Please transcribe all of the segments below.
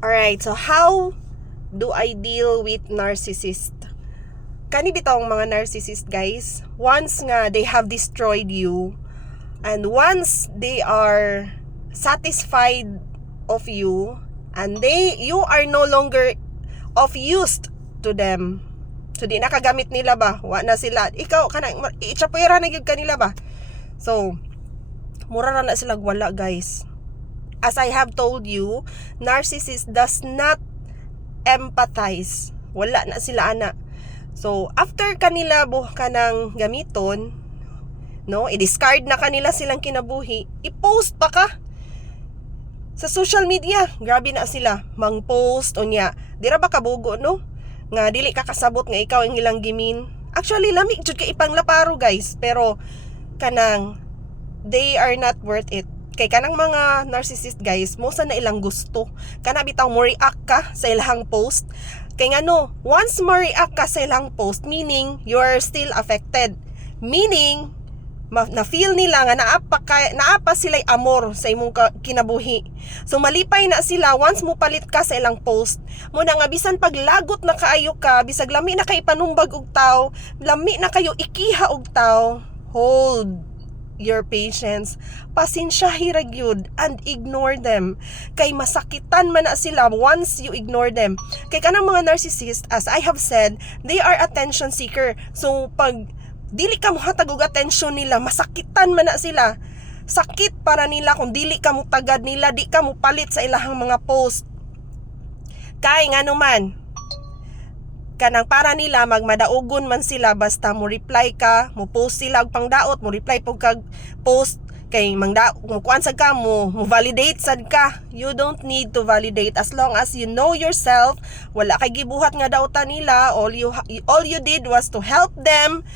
Alright, so how do I deal with narcissist? Kani bitong mga narcissist, guys, once nga they have destroyed you, and once they are satisfied of you, and you are no longer of use to them. So di nakagamit nila ba? Wa na sila. Ikaw kanang itsapuira na gyud kanila ba? So mura na sila wala, guys. As I have told you, narcissist does not empathize. Wala na sila ana. So after kanila kanang gamiton, no, i-discard na kanila silang kinabuhi, i-post pa ka sa social media. Grabe na sila mang-post unya. Dira ba kabugo, no? Nga dili ka kasabot nga ikaw ang ilang gimin. Actually lami jud ka ipanglaparo, guys, pero kanang they are not worth it. Kay kanang mga narcissist, guys, mo sa na ilang gusto. Kana bitaw mo react ka sa ilang post. Kay ngano, once mo react ka sa ilang post, meaning you are still affected. Meaning na feel nila nga naapa sila'y amor sa imong kinabuhi. So malipay na sila once mo palit ka sa ilang post. Mo na nga bisan paglagot na kaayo ka, bisag lami na kay panumbag og taw, lami na kayo ikiha og taw, hold your patience. Pasensyahi ra gyud and ignore them. Kay masakitan man na sila once you ignore them. Kay kanang mga narcissist, as I have said, they are attention seeker. So pag dili ka mo hatag og attention nila, masakitan man na sila. Sakit para nila kung dili ka mo tagad nila, di ka mo palit sa ilahang mga post. Kay ngano man, kanang para nila magmadaugon man sila basta mo reply ka, mo post sila og pangdaot, mo reply pog kag post kay mo kuan sad ka mo validate sad ka. You don't need to validate as long as you know yourself. Wala kay gibuhat nga daotan nila. All you did was to help them,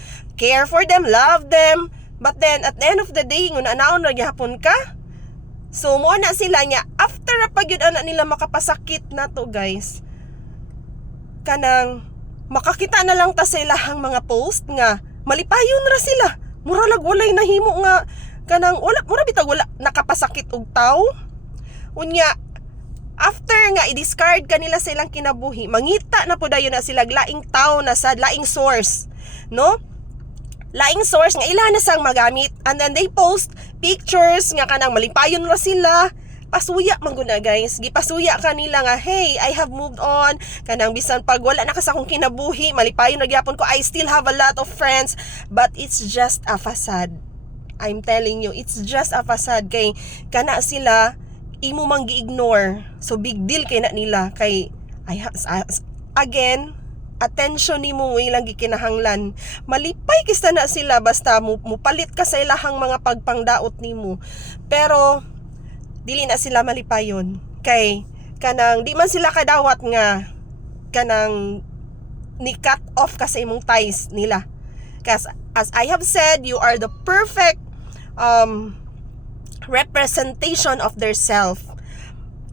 care for them, love them. But then at the end of the day, ngun anaon ra gyapon ka. So mo na sila nya after pa gyud ana nila makapasakit na to, guys. Kanang makakita na lang ta sa ilahang mga post nga malipayon ra sila. Mura lag walay nahimo nga kanang mura bitag wala nakapasakit og taw. Unya after nga i-discard kanila sa ilang kinabuhi, mangita na po dayon na sila laing taw na sa laing source, no? Laing source nga ila na sang magamit, and then they post pictures nga kanang malipayon ra sila. Pasuya man gud na, guys. Gipasuya kanila nga, hey, I have moved on. Kanang bisan pag wala na ka sa akong kinabuhi, malipayon na gyapon ko, I still have a lot of friends, but it's just a facade. I'm telling you, it's just a facade. Kay kana sila imo mang gi-ignore. So big deal kay na nila kay again, attention nimo ilang gikinahanglan. Malipay kista na sila basta mo palit ka sa ilahang mga pagpangdaot nimo. Pero dili na sila malipayon kay kanang di man sila kadawat nga kanang ni-cut off ka sa imong ties nila. Kasi as I have said, you are the perfect representation of their self.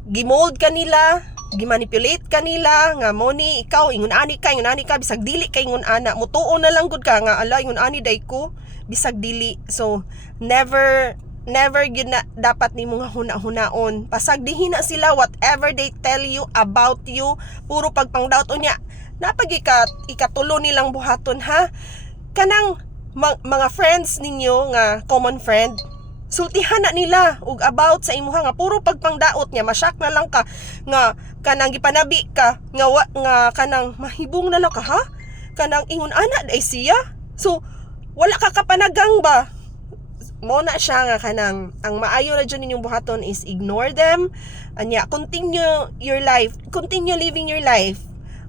Gimold ka nila, gimanipulate ka nila nga mo ni ikaw ingon ani ka bisag dili kay ingon ana, mutuo na lang gud ka nga ala ingon ani day ko bisag dili. So never gyud na dapat nimo nga huna-hunaon. Pasag dihin na sila whatever they tell you about you, puro pagpangdaot unya. Napag ikatulo nilang buhaton, ha? Kanang mga friends ninyo nga common friend, sultihan na nila ug about sa imuha nga puro pagpangdaot niya, masyak na lang ka nga kanang gipanabi ka nga kanang mahibong na lang ka, ha? Kanang ingon ana day siya. So wala ka kapanagang ba? Mo na siya nga kanang ang maayo ra dyan ninyong buhaton is ignore them. Anya, continue your life, continue living your life.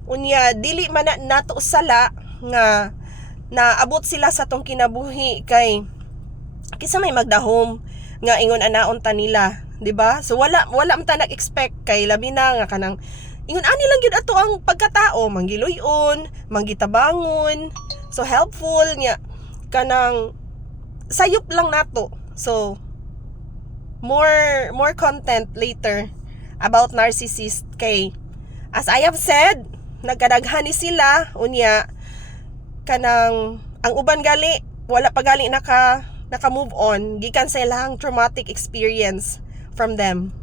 Unya dili man nato sala nga naabot sila sa tong kinabuhi kay kisa may magdahom nga ingon anaon ta nila, di ba? So wala man ta nag-expect kay labi na nga kanang ingon ani lang gyud ato ang pagkatao, manggiluyon, manggitabangon, so helpful nya kanang sayop lang nato. So more content later about narcissist kay as I have said, nagkadaghan ni sila unya kanang ang uban gali wala pa gali naka move on gikan sa ilang traumatic experience from them.